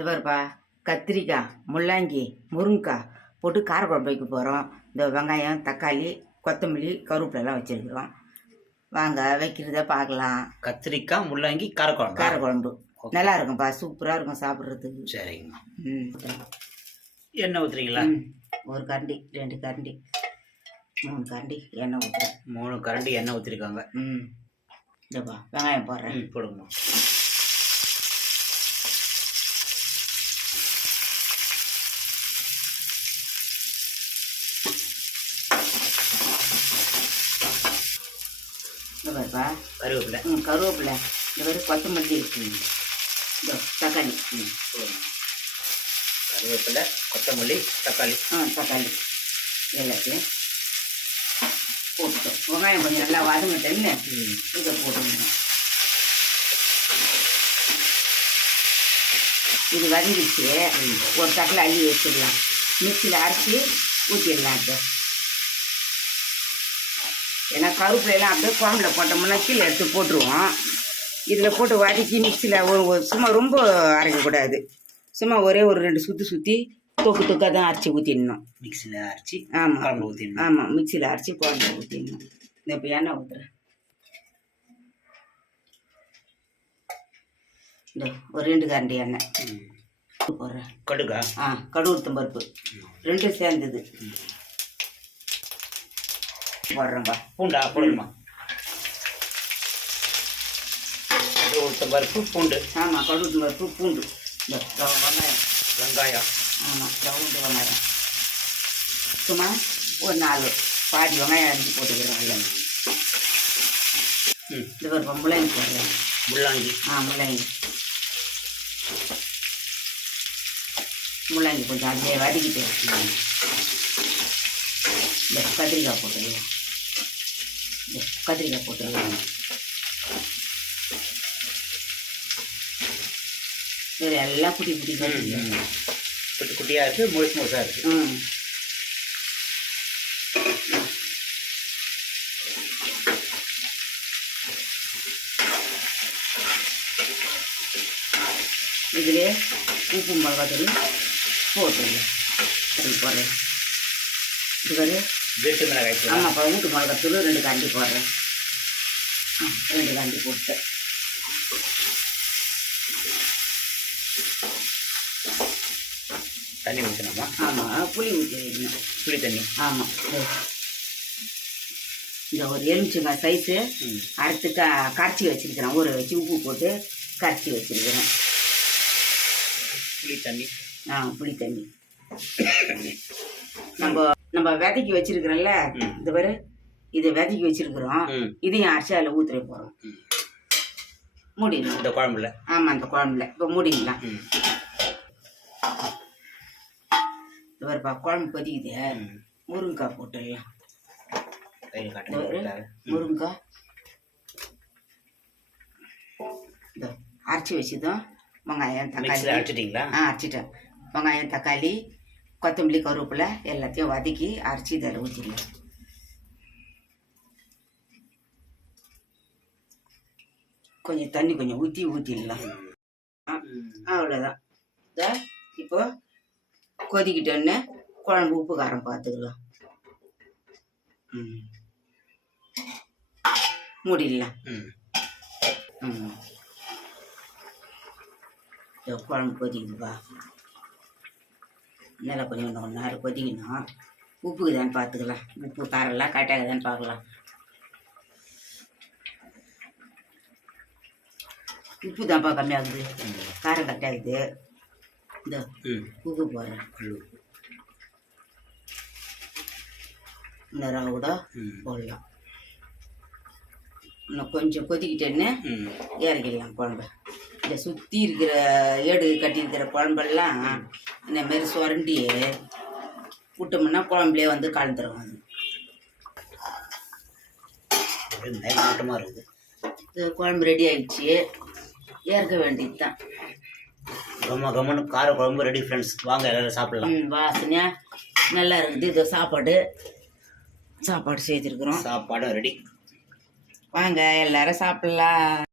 இது பாருப்பா கத்திரிக்காய் முள்ளங்கி முருங்கைக்காய் போட்டு காரக்குழம்பு வைக்க போகிறோம் இந்த வெங்காயம் தக்காளி கொத்தமல்லி கருவேப்பிலெல்லாம் வச்சுருக்குறோம். வாங்க வைக்கிறத பார்க்கலாம். கத்திரிக்காய் முள்ளங்கி காரக்குழம்பு? காரக்குழம்பு. நல்லா இருக்கும்ப்பா சூப்பராக இருக்கும் சாப்பிட்றதுக்கு. சரிங்கம்மா. ம். எண்ணெய் ஊற்றுறீங்களா. ஒரு கரண்டி ரெண்டு கரண்டி. மூணு கரண்டி எண்ணெய் ஊற்றுறேன் மூணு கரண்டி எண்ணெய் ஊற்றிருக்காங்க ம். இதப்பா வெங்காயம் போடுறேன். போடுங்கம்மா. இந்த பாருப்பா கருவேப்பிலை. ம் கருவேப்பிலை. இந்த மாதிரி கொத்தமல்லி இருக்கு. இந்த தக்காளி. ம். கருவேப்பிலை கொத்தமல்லி தக்காளி. ஆ தக்காளி. எல்லாத்தையும் போட்டுட்டோம். வெங்காயம் கொஞ்சம் நல்லா வதங்கிட்டேன்னு இதை போட்டுக்கணும். இது வதங்கிடுச்சு. ஒரு தட்டில் அள்ளி வச்சிடலாம். மிக்சியில் அரைச்சி ஊற்றிடலாம் இப்போ. ஏன்னா கருவேப்பிலையெல்லாம் அப்படியே குழம்புல போட்டோம்னா கீழே எடுத்து போட்டுருவோம். இதில் போட்டு வதக்கி மிக்சியில் ஒரு சும்மா ரொம்ப அரைக்கக்கூடாது சும்மா ஒரே ஒரு ரெண்டு சுற்றி சுற்றி தொக்கு தொக்காக தான் அரைச்சி ஊற்றிடணும் மிக்சியில் அரைச்சி ஆமாம் குழம்பு ஊற்றிடணும் ஆமாம் மிக்சியில் அரைச்சி குழம்பு ஊற்றிடணும் இந்த இப்போ எண்ணெய் ஊற்றுறேன் இந்த ஒரு ரெண்டு கரண்டி எண்ணெய். போடுறேன். கடுகா? ஆ கடுகுத்தம் பருப்பு. ரெண்டும் சேர்ந்தது. போடுறேன்பா பூண்டா கடுகு உளுத்த பருப்பு பூண்டு. ஆமாம் கடுகுத்தம் பருப்பு பூண்டு. இந்த வெங்காயம். வெங்காயம். ஆமாம் ரவுண்டு வெங்காயம். சும்மா ஒரு நாலு பாதி வெங்காயம் அரிஞ்சு போட்டுக்கிறேன் இல்லை ம். இந்த பருப்பு முள்ளங்கி போடுறேன். முள்ளங்கி. ஆ முள்ளங்கி. முள்ளங்கி கொஞ்சம் அதிலே வதக்கிட்டு இந்த கத்திரிக்காய் இந்த கத்திரிக்காய் போட்டுருங்க. இதில் எல்லாம் குட்டி குட்டி கத்திரிக்காய். குட்டி குட்டியாக இருக்குது முழுசு முழுசாக இருக்குது ம். இதிலே உப்பு மிளகாத்தூள் போட்டுருங்க. போடுறேன் இது வீட்டு மிளகாய் தூள். ஆமாப்பா வீட்டு மிளகாத்தூள் ரெண்டு கரண்டி போடுறேன். ரெண்டு கரண்டி போட்டேன் தண்ணி ஊற்றணுமா ஆமாம் புளி ஊற்றி புளி தண்ணி. ஆமாம் இந்த ஒரு எலுமிச்சங்காய் சைஸு ம். அறுத்து க கரைச்சி வச்சிருக்கிறேன். ஊற வச்சு உப்பு போட்டு கரைச்சி வச்சிருக்கிறேன். புளி தண்ணி. ஆ புளி தண்ணி. நம்ம நம்ம விதைக்கி வச்சிருக்கிறோம்ல. இந்த பாரு இது விதைக்கி வச்சிருக்கிறோம். இதையும் அரிசி அதில் ஊற்றுற போகிறோம் ம். மூடிடலாம். இந்த குழம்புல? ஆமாம் அந்த குழம்புல. இப்போ மூடிடலாம். இது பாருப்பா குழம்பு கொதிக்குது. முருங்கைக்காய் போட்டுடலாம். முருங்கைக்காய். அரைச்சி வச்சுதான் வெங்காயம் தக்காளி. அடிச்சிட்டிங்களா ஆ அரைச்சிட்டேன். வெங்காயம் தக்காளி கொத்தமல்லி கருவேப்பிலை எல்லாத்தையும் வதக்கி அரைச்சி இதில் ஊற்றிடலாம். கொஞ்சம் தண்ணி கொஞ்சம் ஊற்றி ஊற்றிடலாம். அவ்வளோதான் இதோ இப்போ கொதிக்கிட்டோன்னே குழம்பு உப்பு காரம் பார்த்துக்கலாம். மூடிடலாம். குழம்பு கொதிக்குதுப்பா. நல்லா கொஞ்சம் இன்னும் கொஞ்ச நேரம் கொதிக்கணும். உப்புக்குதான்னு பார்த்துக்கலாம். உப்பு காரெல்லாம் கரெக்டாகுதான்னு பார்க்கலாம். உப்பு தான்ப்பா கம்மியாகுது காரம் கரெக்டாகுது இந்த உப்பு போடுறேன். இந்த ரவை கூட போடலாம். இன்னும் கொஞ்சம் கொதிக்கிட்டேன்னு இறக்கிடலாம் குழம்ப. இந்த சுற்றி இருக்கிற ஏடு கட்டியிருக்கிற குழம்பெல்லாம் இந்த மாரி சுரண்டி விட்டோம்னா குழம்புலே வந்து கலந்துரும் அது. இருக்குது. இது குழம்பு ரெடி ஆயிடுச்சு. ஏற்க வேண்டியது தான் கம்ம கம்மனு கார குழம்பு ரெடி ஃப்ரெண்ட்ஸ் வாங்க எல்லாரும் சாப்பிடலாம். ம் வாசனையாக நல்லா இருக்குது. இது சாப்பாடு. சாப்பாடு செய்திருக்கிறோம். சாப்பாடும் ரெடி வாங்க எல்லாரும் சாப்பிடலாம்.